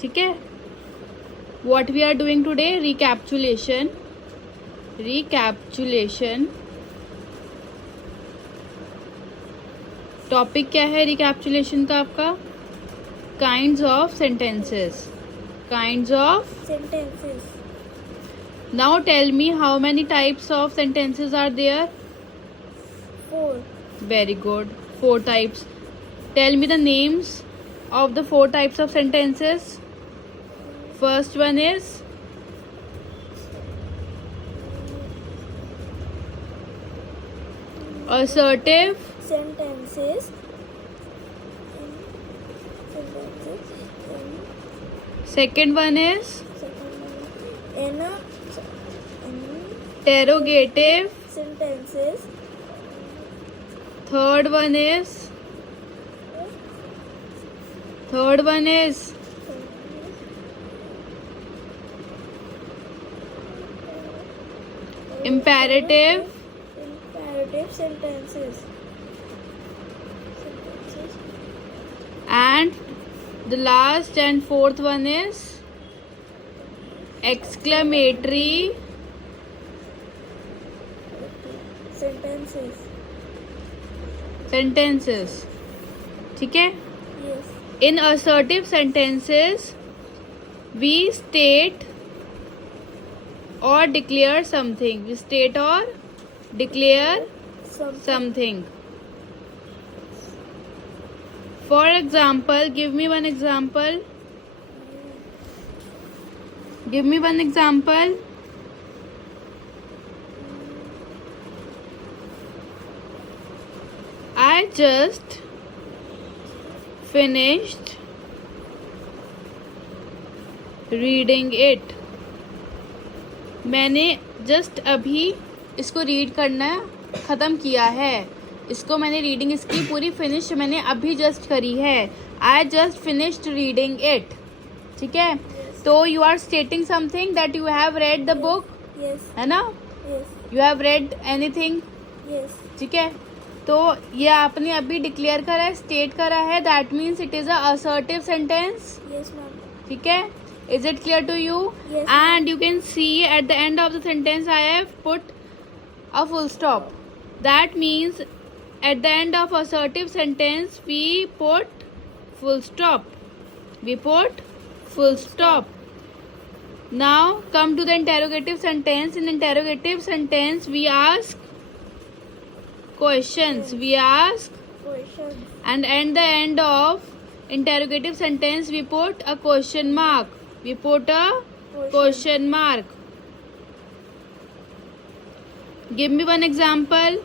ठीक है. What we are doing today? Recapitulation. Topic क्या है रिकैप्चुलेशन का आपका? Kinds of sentences. Now tell me how many types of sentences are there? 4. Very good. 4 types. Tell me the names of the 4 types of sentences. First one is assertive. Sentences. Second one is interrogative. Sentences. Third one is imperative. Sentences. And the last and fourth one is exclamatory sentences. ठीक है. Yes. In assertive sentences, we state or declare something. Something. For example, give me one example. I just finished reading it. मैंने just अभी इसको read करना ख़त्म किया है. इसको मैंने रीडिंग इसकी पूरी फिनिश मैंने अभी जस्ट करी है. I just finished reading it. ठीक है. तो you are stating something that you have read the book. Yes. है ना? Yes. You have read anything. Yes. ठीक है. तो ये आपने अभी डिक्लेयर करा है, स्टेट करा है. That means it is a assertive sentence. Yes, ma'am. ठीक है. Is it clear to you? Yes. And you can see at the end of the sentence I have put a full stop. That means at the end of assertive sentence we put full stop. Now come to the interrogative sentence. In interrogative sentence we ask questions. Questions. And at the end of interrogative sentence we put a question mark. Question mark. Give me one example.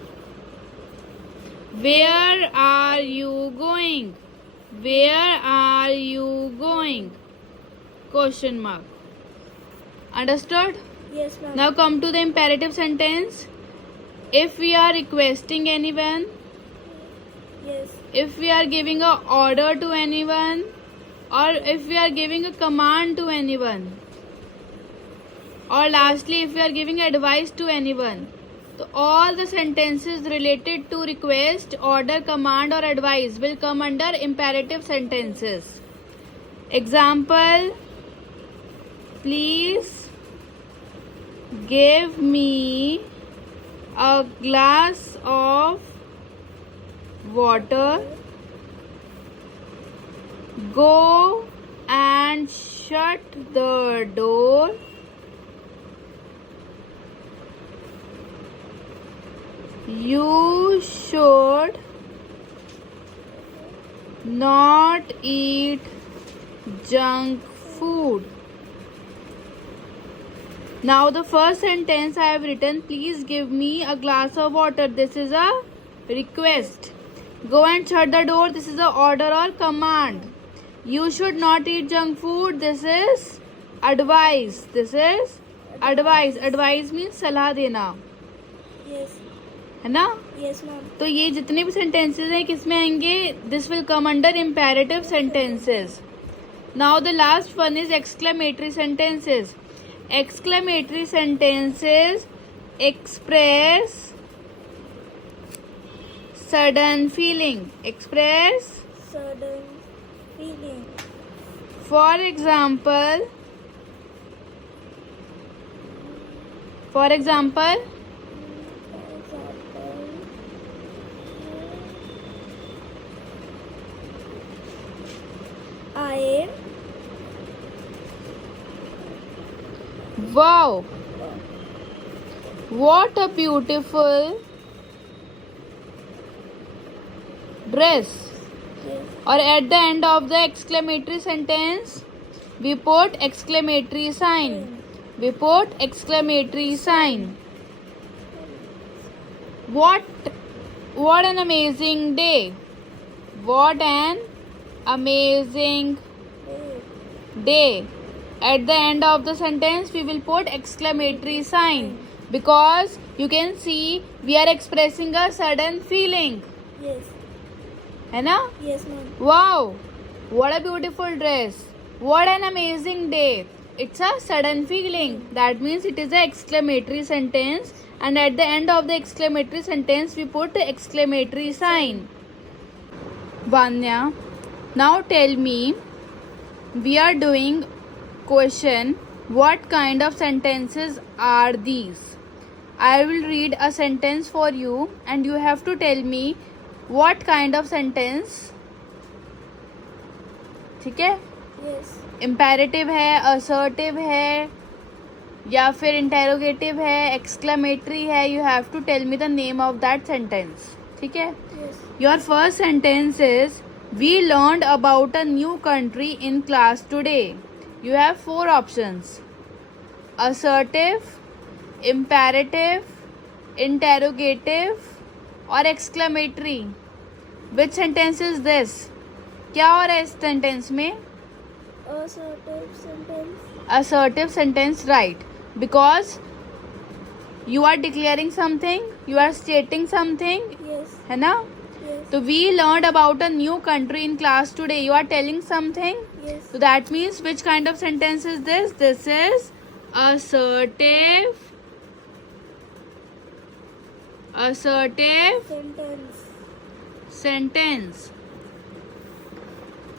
Where are you going? Question mark. Understood? Yes, ma'am. Now come to the imperative sentence. If we are requesting anyone, Yes. if we are giving a order to anyone, or if we are giving a command to anyone, or lastly if we are giving advice to anyone, so all the sentences related to request, order, command or advice will come under imperative sentences. Example, please give me a glass of water. Go and shut the door. You should not eat junk food. Now the first sentence I have written, please give me a glass of water. This is a request. Go and shut the door. This is a order or command. You should not eat junk food. This is advice. Advice means सलाह देना. Yes. है ना? Yes, ma'am. तो ये जितने भी sentences हैं किस में आएंगे? This will come under imperative sentences. Now the last one is exclamatory sentences. Exclamatory sentences express sudden feeling. For example, For example, I wow, what a beautiful dress. yes, Or at the end of the exclamatory sentence, we put exclamatory sign. We put exclamatory sign. What an amazing day. What an amazing day. At the end of the sentence, we will put exclamatory sign because you can see we are expressing a sudden feeling. yes, है ना? yes, ma'am. Wow, what a beautiful dress. What an amazing day. It's a sudden feeling. That means it is an exclamatory sentence, and at the end of the exclamatory sentence we put the exclamatory sign. Vanya, now tell me, we are doing question, what kind of sentences are these? I will read a sentence for you and you have to tell me what kind of sentence. ठीक है? Yes, imperative है, assertive है या फिर interrogative है, exclamatory है. You have to tell me the name of that sentence. ठीक है? yes, your first sentence is, we learned about a new country in class today. You have 4 options: assertive, imperative, interrogative और exclamatory. Which sentence is this? क्या हो रहा है इस sentence में? assertive sentence, Assertive sentence, right? Because you are declaring something, you are stating something, yes, है ना? yes, So we learned about a new country in class today. You are telling something. yes, So that means which kind of sentence is this? This is assertive. Assertive sentence.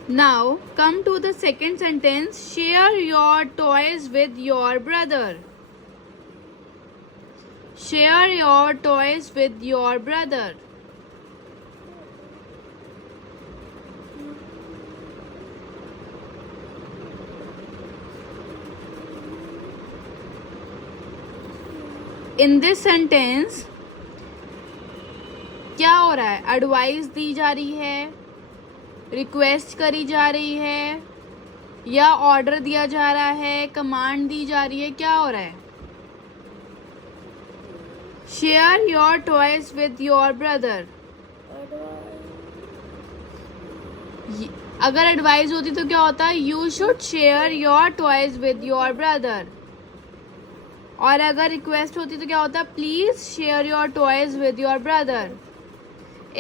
Now come to the second sentence. Share your toys with your brother. Share your toys with your brother. In this sentence क्या हो रहा है? Advice दी जा रही है, request करी जा रही है या ऑर्डर दिया जा रहा है, कमांड दी जा रही है? क्या हो रहा है? Share your toys with your brother. अगर एडवाइस होती तो क्या होता? You should share your toys with your brother. और अगर रिक्वेस्ट होती तो क्या होता? Please share your toys with your brother.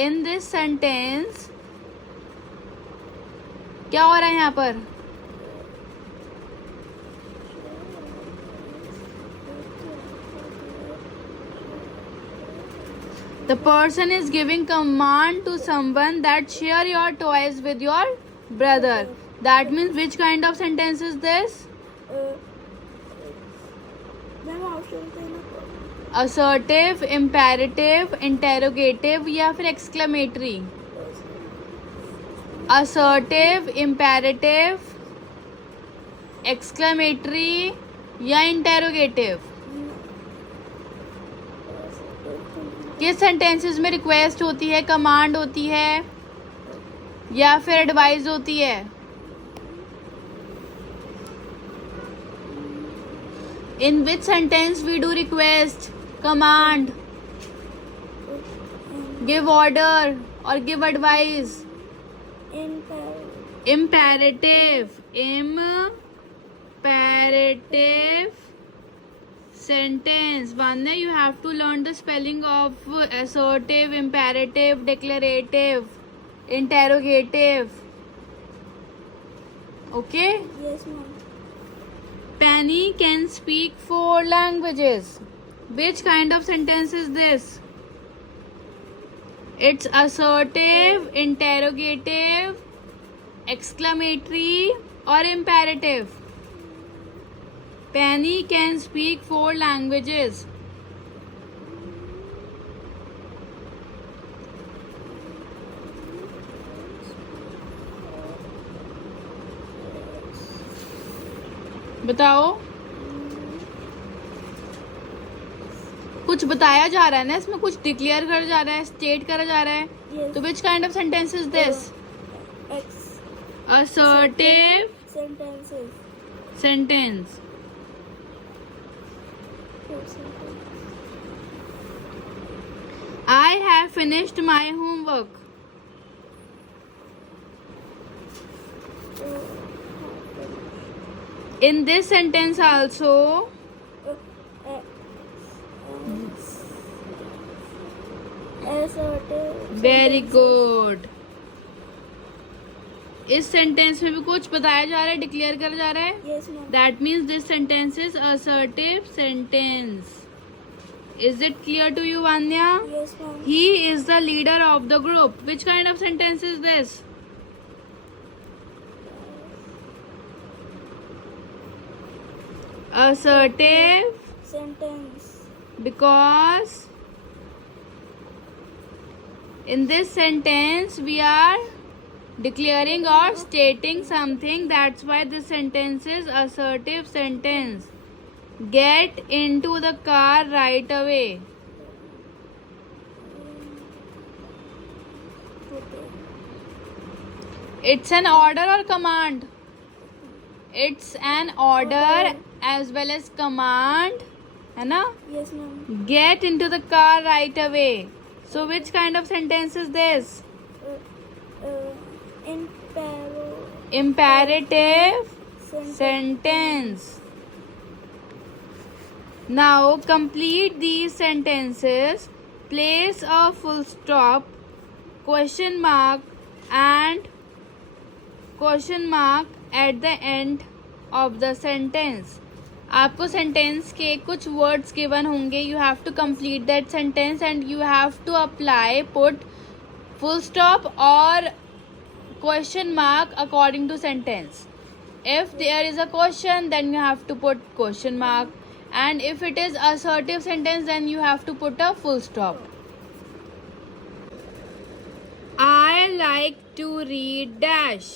In this sentence क्या हो रहा है यहाँ पर? The person is giving command to someone that share your toys with your brother. That means which kind of sentence is this? Ma'am option देना. Assertive, imperative, interrogative या फिर exclamatory? Assertive, imperative, exclamatory या interrogative? किस sentences में request होती है, command होती है या फिर एडवाइस होती है? In which sentence we do request, command, give order or give advice? Imperative. Imperative sentence. Vanya, you have to learn the spelling of assertive, imperative, declarative, interrogative. Okay? Yes, ma'am. Penny can speak 4 languages. Which kind of sentence is this? It's assertive, interrogative, exclamatory or imperative? Penny can speak 4 languages. बताओ. कुछ बताया जा रहा है ना इसमें, कुछ declare करा जा रहा है, स्टेट करा जा रहा है. Yes. तो which kind of sentence is this? Assertive Sentences. sentence. I have finished my homework. In this sentence also, Assertive. very good. इस सेंटेंस में भी कुछ बताया जा रहा है, डिक्लेयर करा जा रहा है. Yes, ma'am. That means this sentence is assertive sentence. Is it clear to you, Vanya? Yes, ma'am. He is the leader of the group. Which kind of sentence is this? Assertive, Sentence. because in this sentence we are declaring or stating something. That's why this sentence is assertive sentence. Get into the car right away. Okay. It's an order or command? It's an order as well as command, है ना? Yes, ma'am. Get into the car right away. So which kind of sentence is this? Imperative sentence. Now complete these sentences. Place a full stop, question mark and question mark at the end of the sentence. आपको sentence के कुछ words given होंगे. You have to complete that sentence and you have to apply put full stop और question mark according to sentence. If there is a question, then you have to put question mark, and if it is assertive sentence, then you have to put a full stop. I like to read dash.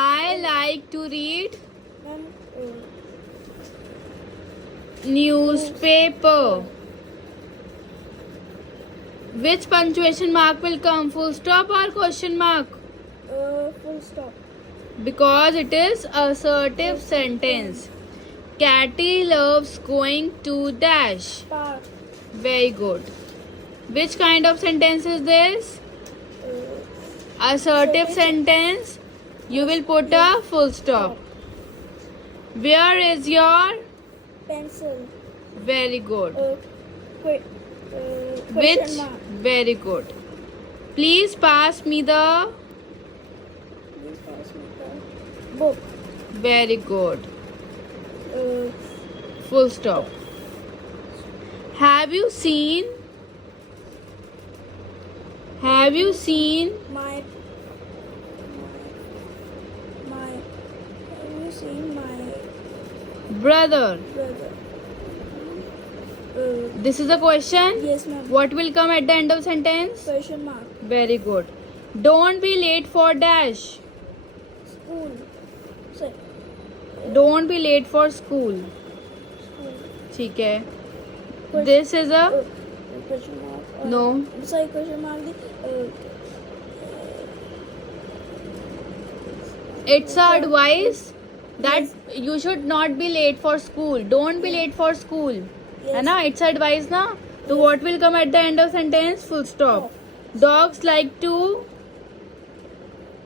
I like to read Ma'am, newspaper. Which punctuation mark will come? Full stop or question mark? full stop. Because it is assertive sentence. Catty loves going to dash. Park. Very good. Which kind of sentence is this? Assertive sentence. You will put a full stop. Where is your? Pencil. Very good. Question Which? mark. Very good. Please pass me the. Please pass me the book. Very good. Full stop. Have you seen? Have you seen? My. Have you seen my Brother. brother? This is a question. Yes, ma'am. What will come at the end of sentence? Question mark. Very good. Don't be late for dash. School. Sorry. Don't be late for school. School. ठीक है. This is a Question mark. no. Sorry, question mark. It's a advice that you should not be late for school. Don't be late for school. है ना? It's advice ना? So what will come at the end of sentence? Full stop. Dogs like to.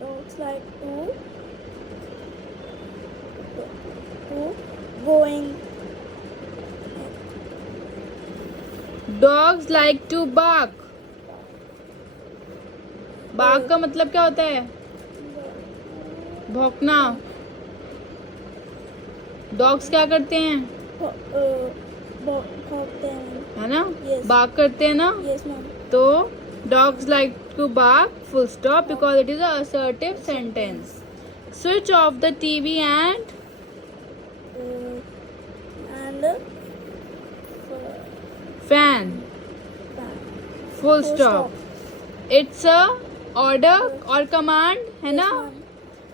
Dogs like to going. Dogs like to bark. bark का मतलब क्या होता है? भौंकना. Dogs क्या करते हैं? Khote hain. है ना? Yes. बार्क करते हैं ना? Yes, ma'am. तो dogs like to bark full stop because it is a assertive sentence. Switch off the TV and fan. Full stop. It's a order or command, है ना?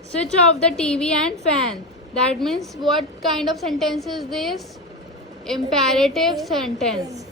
Switch off the TV and fan. That means what kind of sentence is this? Imperative sentence.